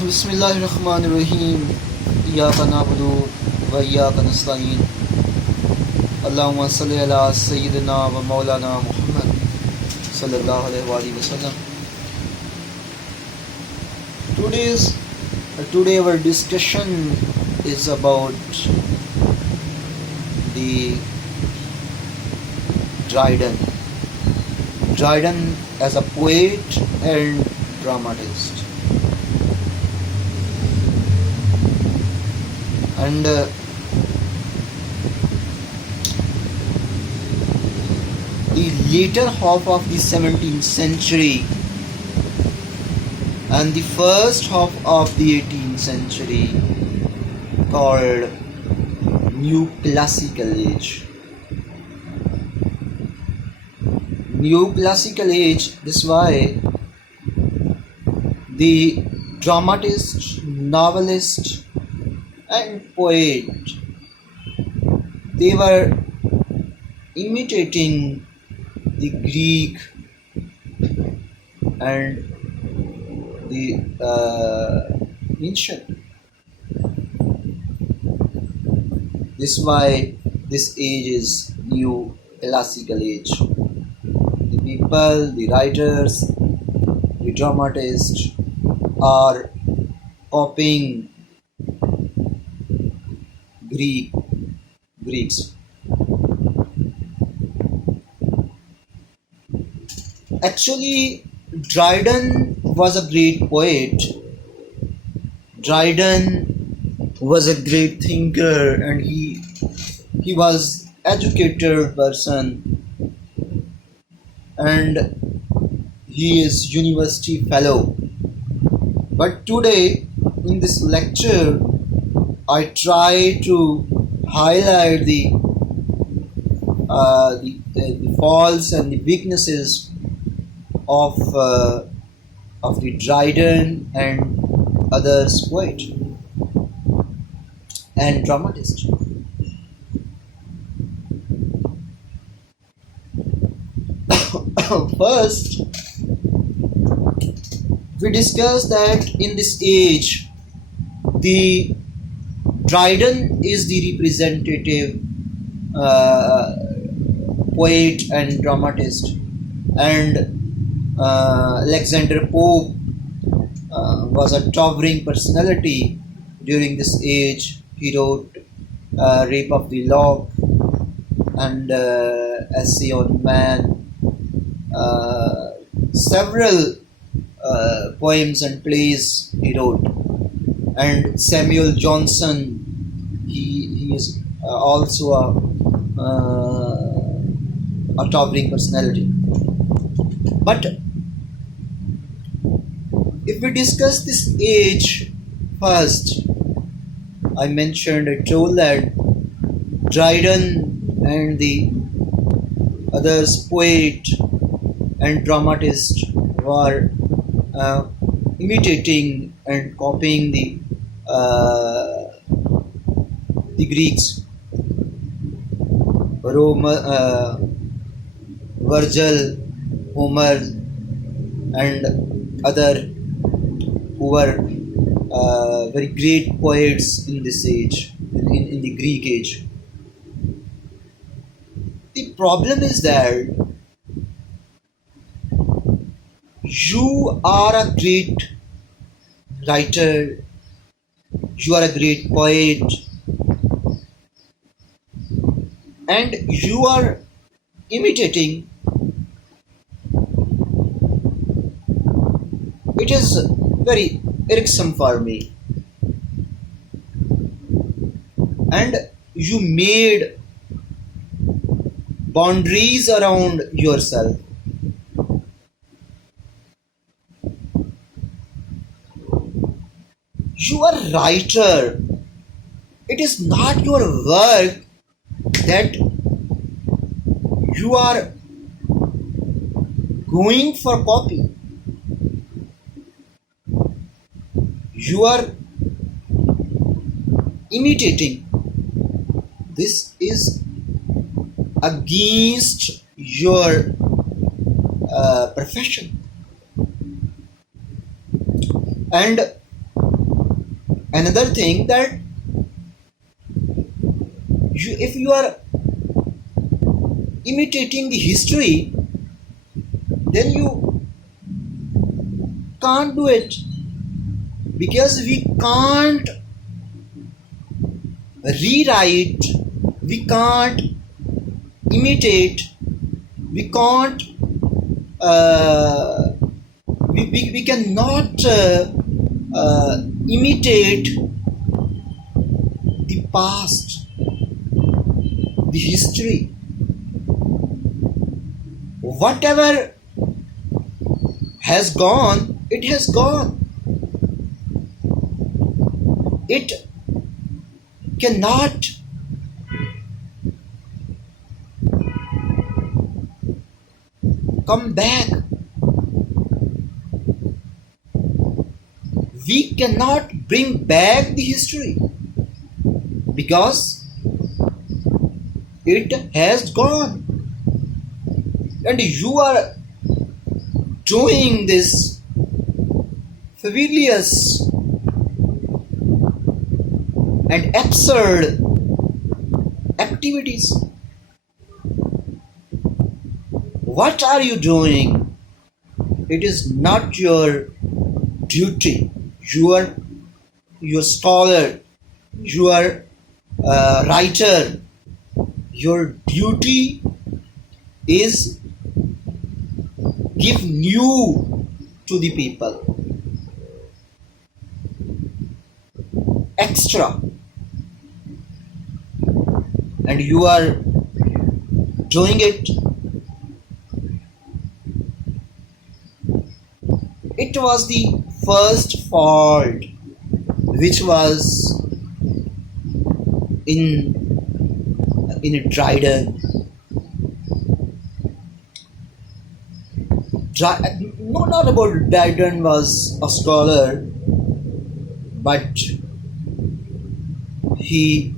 बिस्मिल्लाहिर्रहमानिर्रहीम इय्याका नअबुदु व इय्याका नस्तईन अल्लाहुम्मा सल्लि अला सय्यिदिना व मौलाना मुहम्मद सल्लल्लाहु अलैहि वसल्लम. Today our discussion is about the Dryden. Dryden as a poet and dramatist. And the later half of the 17th century and the first half of the 18th century called New Classical Age. New Classical Age, this is why the dramatist, novelist and poet, they were imitating the Greek and the ancient. This is why this age is New Classical Age. The people, the writers, the dramatists are copying Greeks. Actually, Dryden was a great poet. Dryden was a great thinker, and he was educated person, and he is university fellow. But today in this lecture I try to highlight the faults and the weaknesses of the Dryden and others poet and dramatist. First, we discussed that in this age, the Dryden is the representative poet and dramatist, and Alexander Pope was a towering personality during this age. He wrote Rape of the Lock and Essay on Man, several poems and plays he wrote. And Samuel Johnson, he is also a towering personality. But if we discuss this age first, I told that Dryden and the others poet and dramatist were imitating and copying the Greeks. Virgil, Homer, and other who were very great poets in this age, in the Greek age. The problem is that you are a great writer, you are a great poet, and you are imitating. It is very irksome for me. And you made boundaries around yourself. You are a writer. It is not your work that you are going for copy. You are imitating. This is against your profession. And Another thing that if you are imitating the history, then you can't do it, because we can't rewrite, we can't imitate, we can't uh, we cannot imitate the past, the history. Whatever has gone, it has gone. It cannot come back. We cannot bring back the history because it has gone. And you are doing this frivolous and absurd activities. What are you doing? It is not your duty. You are scholar, you are a writer. Your duty is give new to the people, extra, and you are doing it. It was the first fault which was in Dryden. No, not about Dryden was a scholar, but he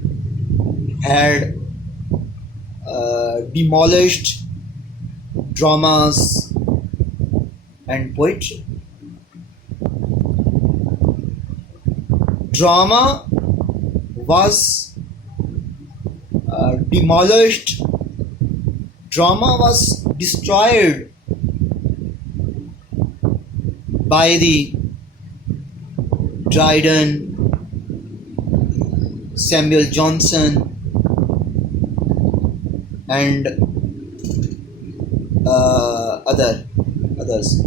had demolished dramas and poetry. Drama was demolished, drama was destroyed by the Dryden, Samuel Johnson, and others,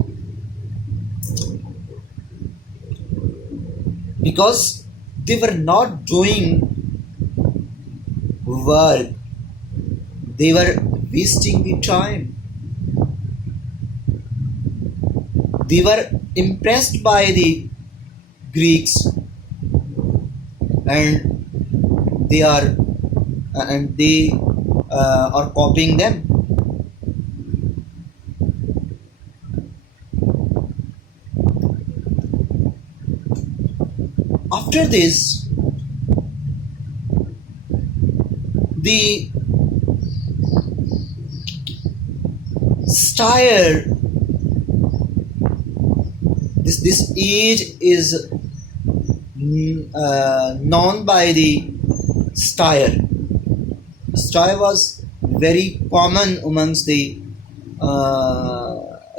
because they were not doing work, they were wasting the time. They were impressed by the Greeks, and they are copying them. After this, the style, this age is known by the style. Style was very common amongst the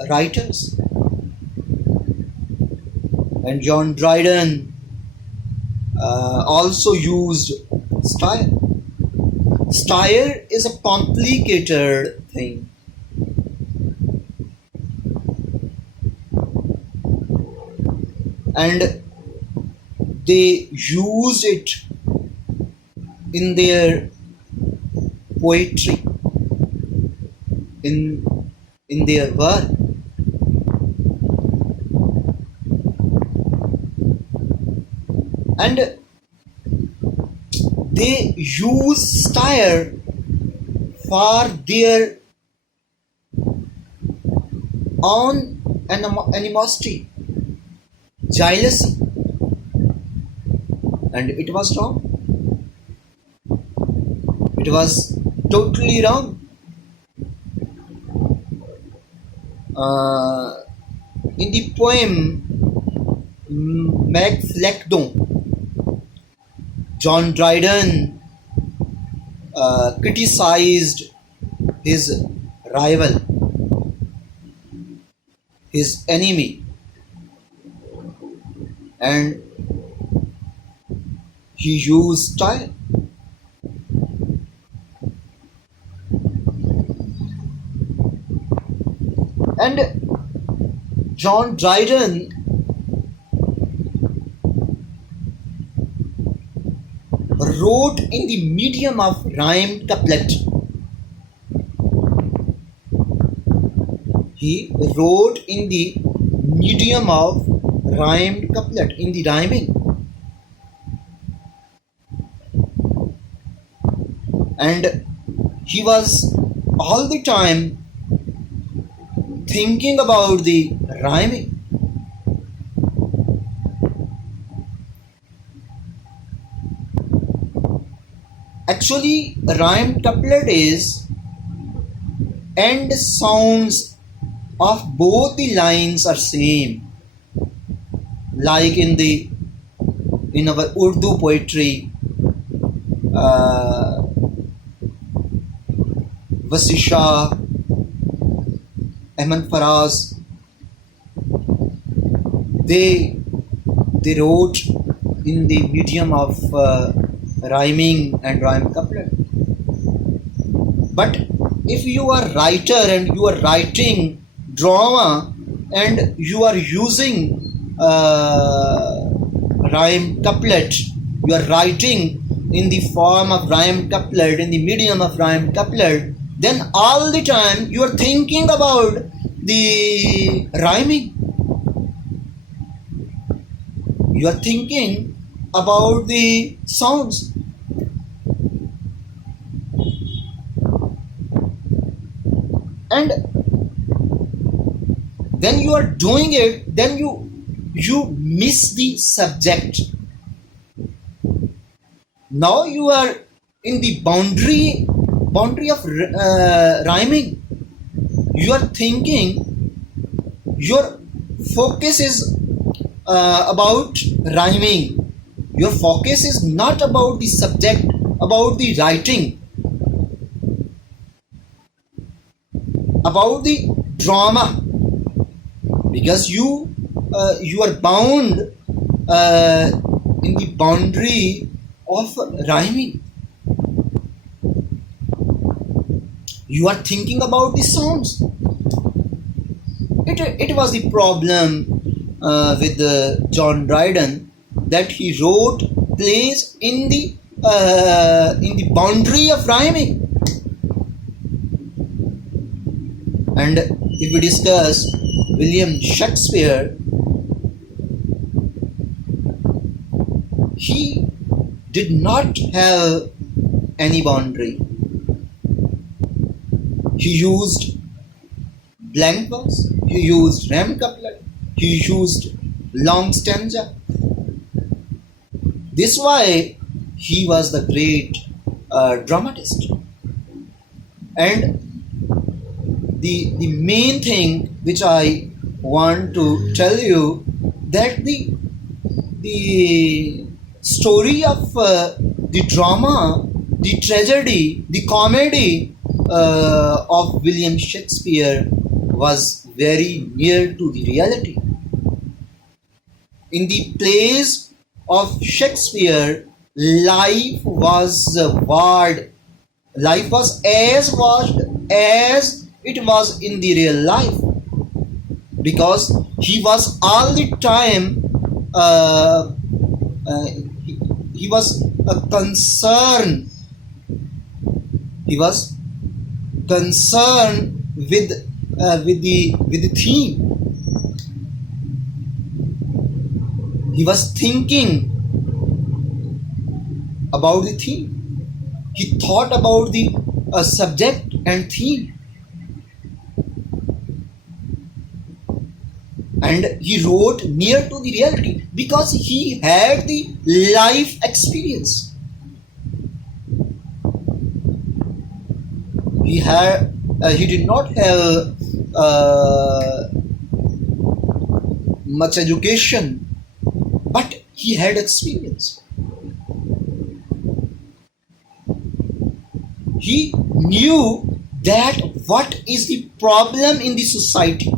writers, and John Dryden also used style. Style is a complicated thing. And they used it in their poetry, in their work. And they use style for their own animosity, jealousy, and it was wrong. It was totally wrong. In the poem Meg Fleckdon, John Dryden criticized his rival, his enemy, and he used style. And John Dryden wrote in the medium of rhymed couplet. He wrote in the medium of rhymed couplet, in the rhyming. And he was all the time thinking about the rhyming. Actually, rhymed couplet is end sounds of both the lines are same. Like in our Urdu poetry, Vasisha, Ahmad Faraz, they wrote in the medium of rhyming and rhyme couplet. But if you are writer and you are writing drama and you are using rhyme couplet, you are writing in the form of rhyme couplet, in the medium of rhyme couplet, then all the time you are thinking about the rhyming. You are thinking about the sounds. And then you are doing it, then you miss the subject. Now you are in the boundary of rhyming. You are thinking, your focus is about rhyming. Your focus is not about the subject, about the writing, about the drama, because you are bound in the boundary of rhyming. You are thinking about the sounds. It was the problem with John Dryden, that he wrote plays in the boundary of rhyming. And if we discuss William Shakespeare, he did not have any boundary. He used blank verse, he used rhyme couplet, he used long stanza. This is why he was the great dramatist. And the main thing which I want to tell you, that the story of the drama, the tragedy, the comedy of William Shakespeare was very near to the reality. In the plays of Shakespeare, life was warred. Life was as watched as it was in the real life, because he was all the time he was concerned. He was concerned with the theme. He was thinking about the theme. He thought about the subject and theme. And he wrote near to the reality because he had the life experience. He did not have much education, but he had experience. He knew that what is the problem in the society.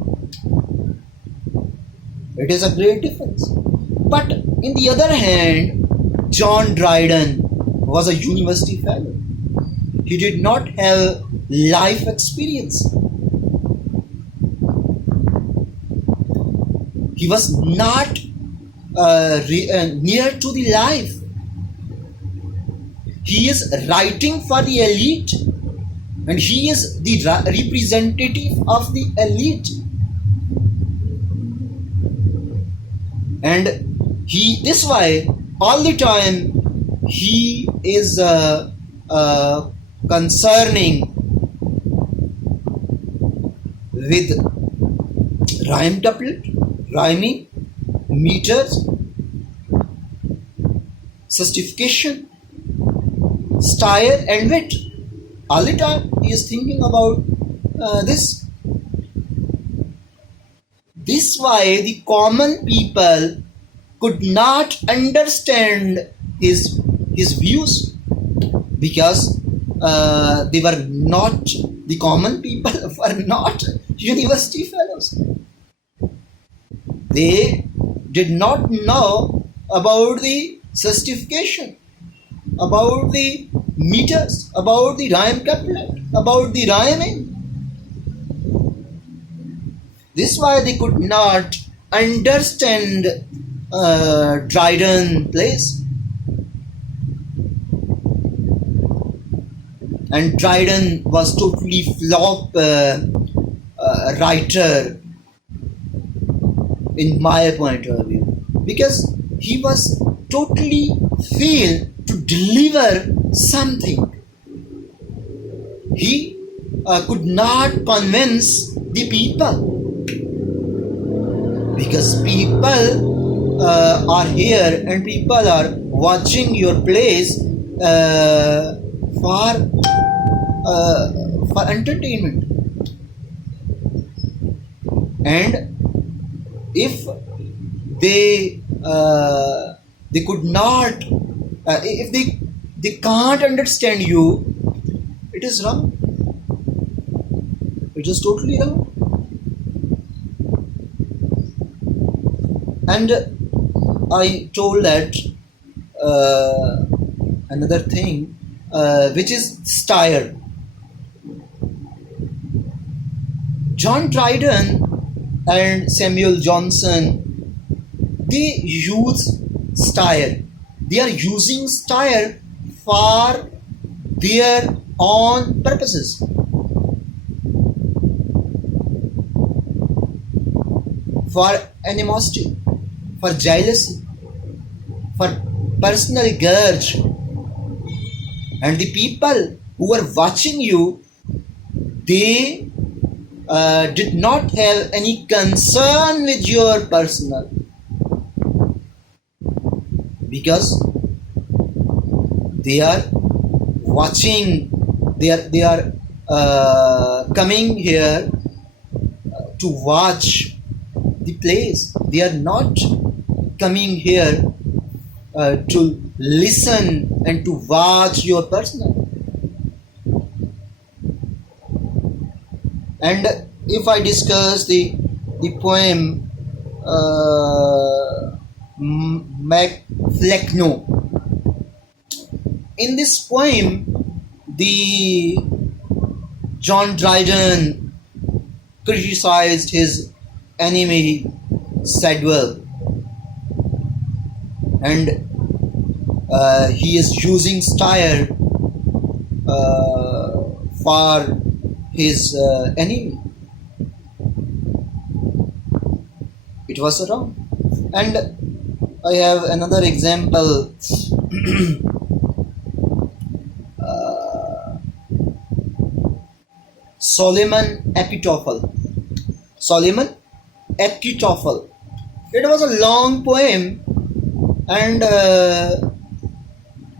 It is a great difference. But in the other hand, John Dryden was a university fellow. He did not have life experience. He was not near to the life. He is writing for the elite, and he is the representative of the elite. And this why all the time he is concerning with rhyme couplet, rhyming, meters, justification, style and wit. All the time he is thinking about this. This why the common people could not understand his views, because they were not, the common people were not university fellows. They did not know about the justification, about the meters, about the rhyme couplet, about the rhyming. This is why they could not understand Dryden plays. And Dryden was totally flop writer in my point of view, because he was totally failed to deliver something. He could not convince the people, because people are here and people are watching your plays for entertainment. And if they could not, if they can't understand you, it is wrong. It is totally wrong. And I told that another thing, which is style. John Dryden and Samuel Johnson, they use style. They are using style for their own purposes. For animosity, for jealousy, for personal grudge. And the people who are watching you, they did not have any concern with your personal, because they are watching, they are coming here to watch the plays. They are not coming here to listen and to watch your personal. And if I discuss the poem Macflecknoe, in this poem, the John Dryden criticized his enemy Sedwell, and he is using style for his enemy. It was wrong. And I have another example. Solomon Epitophel. Solomon Epitophel. It was a long poem, and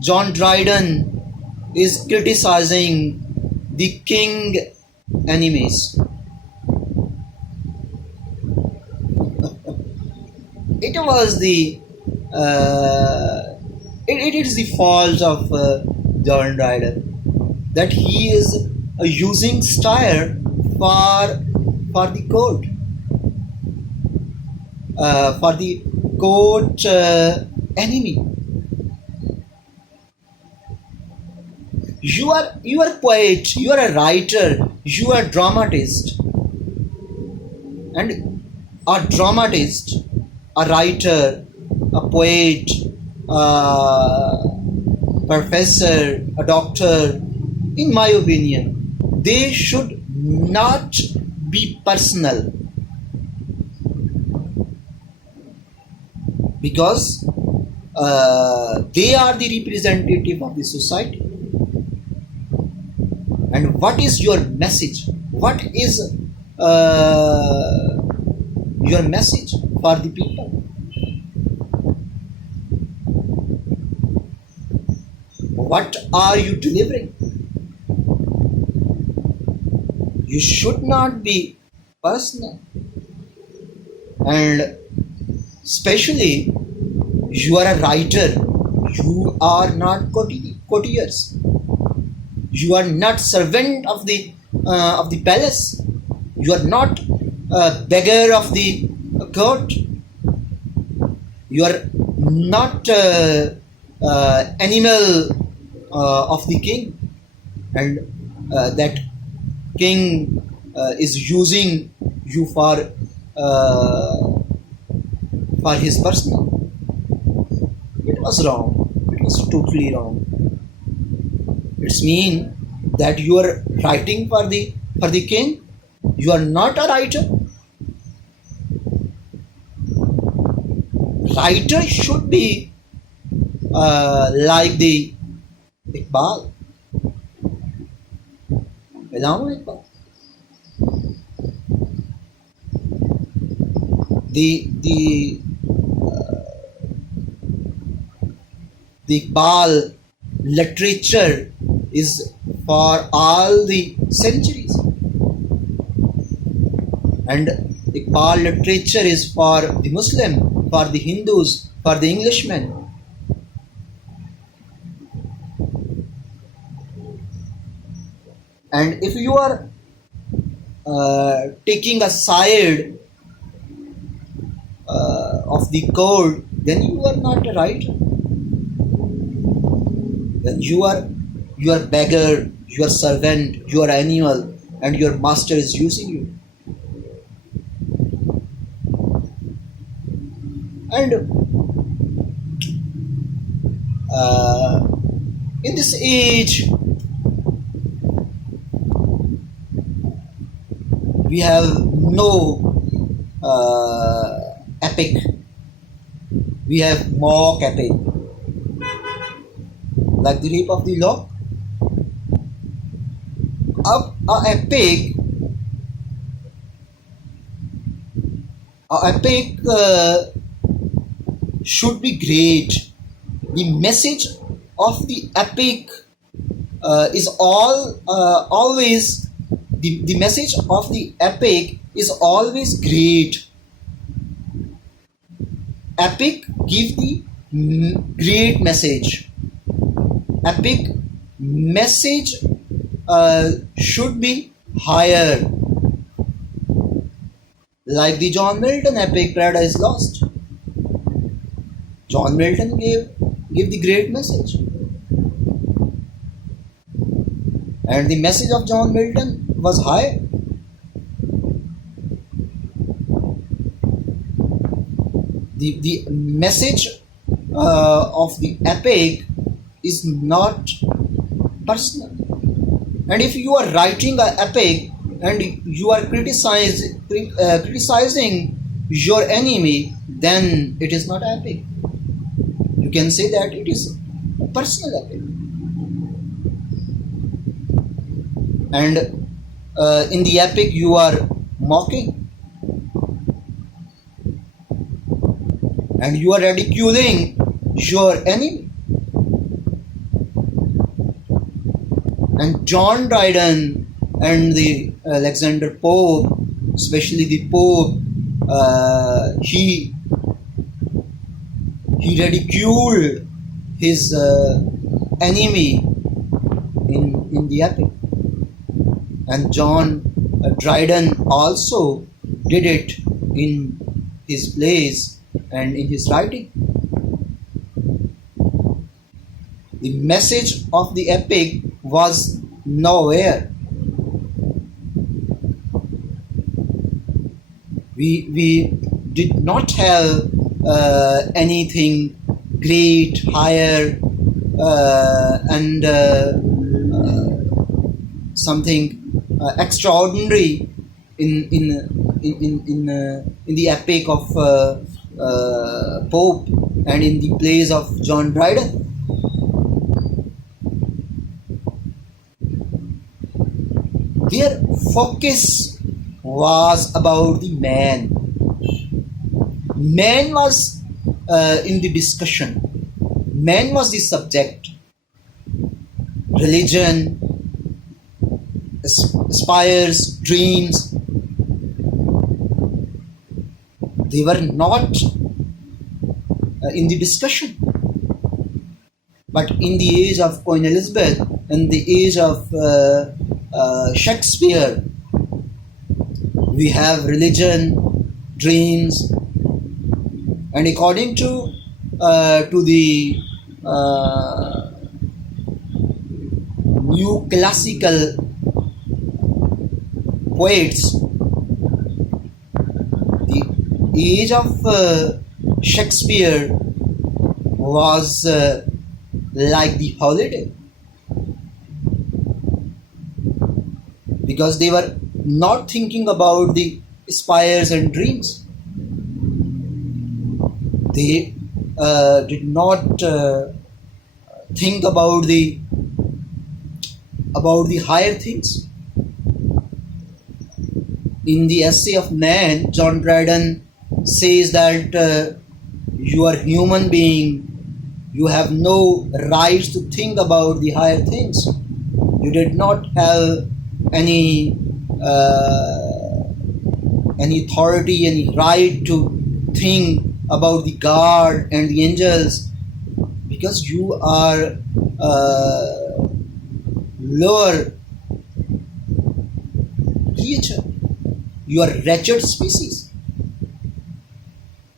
John Dryden is criticizing the king enemies. It was the it is the fault of John Dryden. that he is using style for the court, for the court enemy. You are a poet, you are a writer, you are a dramatist. And a dramatist, a writer, a poet, a professor, a doctor, in my opinion, they should not be personal, because they are the representative of the society. And what is your message? What is your message for the people? What are you delivering? You should not be personal. And especially, you are a writer. You are not courtiers. You are not servant of the palace. You are not a beggar of the court. You are not animal of the king, and that king is using you for his personal. It was wrong. It was totally wrong. It's mean that you are writing for the king. You are not a writer. Writer should be like the Iqbal. Iqbal. The Iqbal literature is for all the centuries, and Iqbal literature is for the Muslim, for the Hindus, for the Englishmen. And if you are taking a side of the code, then you are not a writer. Then you are beggar, you are servant, you are animal, and your master is using you. And in this age, we have no epic. We have mock epic, like the Rape of the Lock. A epic should be great. The message of the epic is always the message of the epic is always great. Epic give the great message. Epic message should be higher, like the John Milton epic Paradise Lost. John Milton gave the great message, and the message of John Milton was high. The message of the epic is not personal. And if you are writing an epic and you are criticizing your enemy, then it is not epic. You can say that it is a personal epic. And in the epic you are mocking, and you are ridiculing your enemy. And John Dryden and the Alexander Pope, especially the Pope, he ridiculed his enemy in in the epic. And John Dryden also did it in his plays and in his writing. The message of the epic was nowhere. We did not have anything great, higher, and something extraordinary in the epic of Pope and in the plays of John Dryden. Their focus was about the man. Man was in the discussion. Man was the subject. Religion, aspires, dreams, they were not in the discussion. But in the age of Queen Elizabeth, in the age of Shakespeare, we have religion, dreams, and according to the new classical poets, the age of Shakespeare was like the holiday, because they were not thinking about the aspires and dreams. They did not think about the higher things. In the essay of Man, John Dryden says that you are human being, you have no right to think about the higher things. You did not have any authority, any right to think about the God and the angels, because you are lower creature. You are wretched species.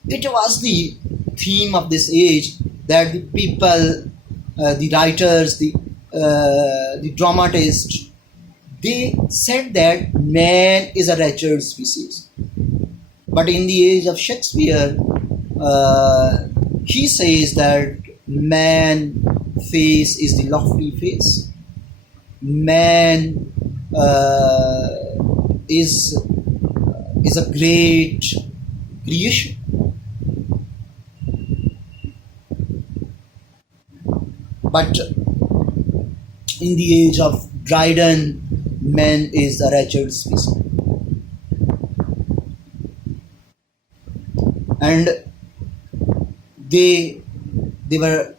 It was the theme of this age that the people, the writers, the dramatists, they said that man is a wretched species. But in the age of Shakespeare, he says that man face is the lofty face. Man is a great creation. But in the age of Dryden, man is a wretched species. And they were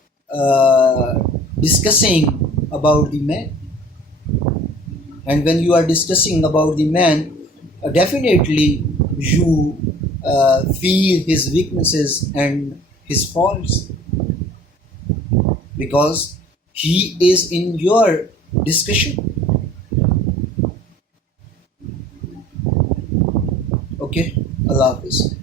discussing about the man. And when you are discussing about the man, definitely you feel his weaknesses and his faults, because he is in your discussion. Okay, Allah Hafiz.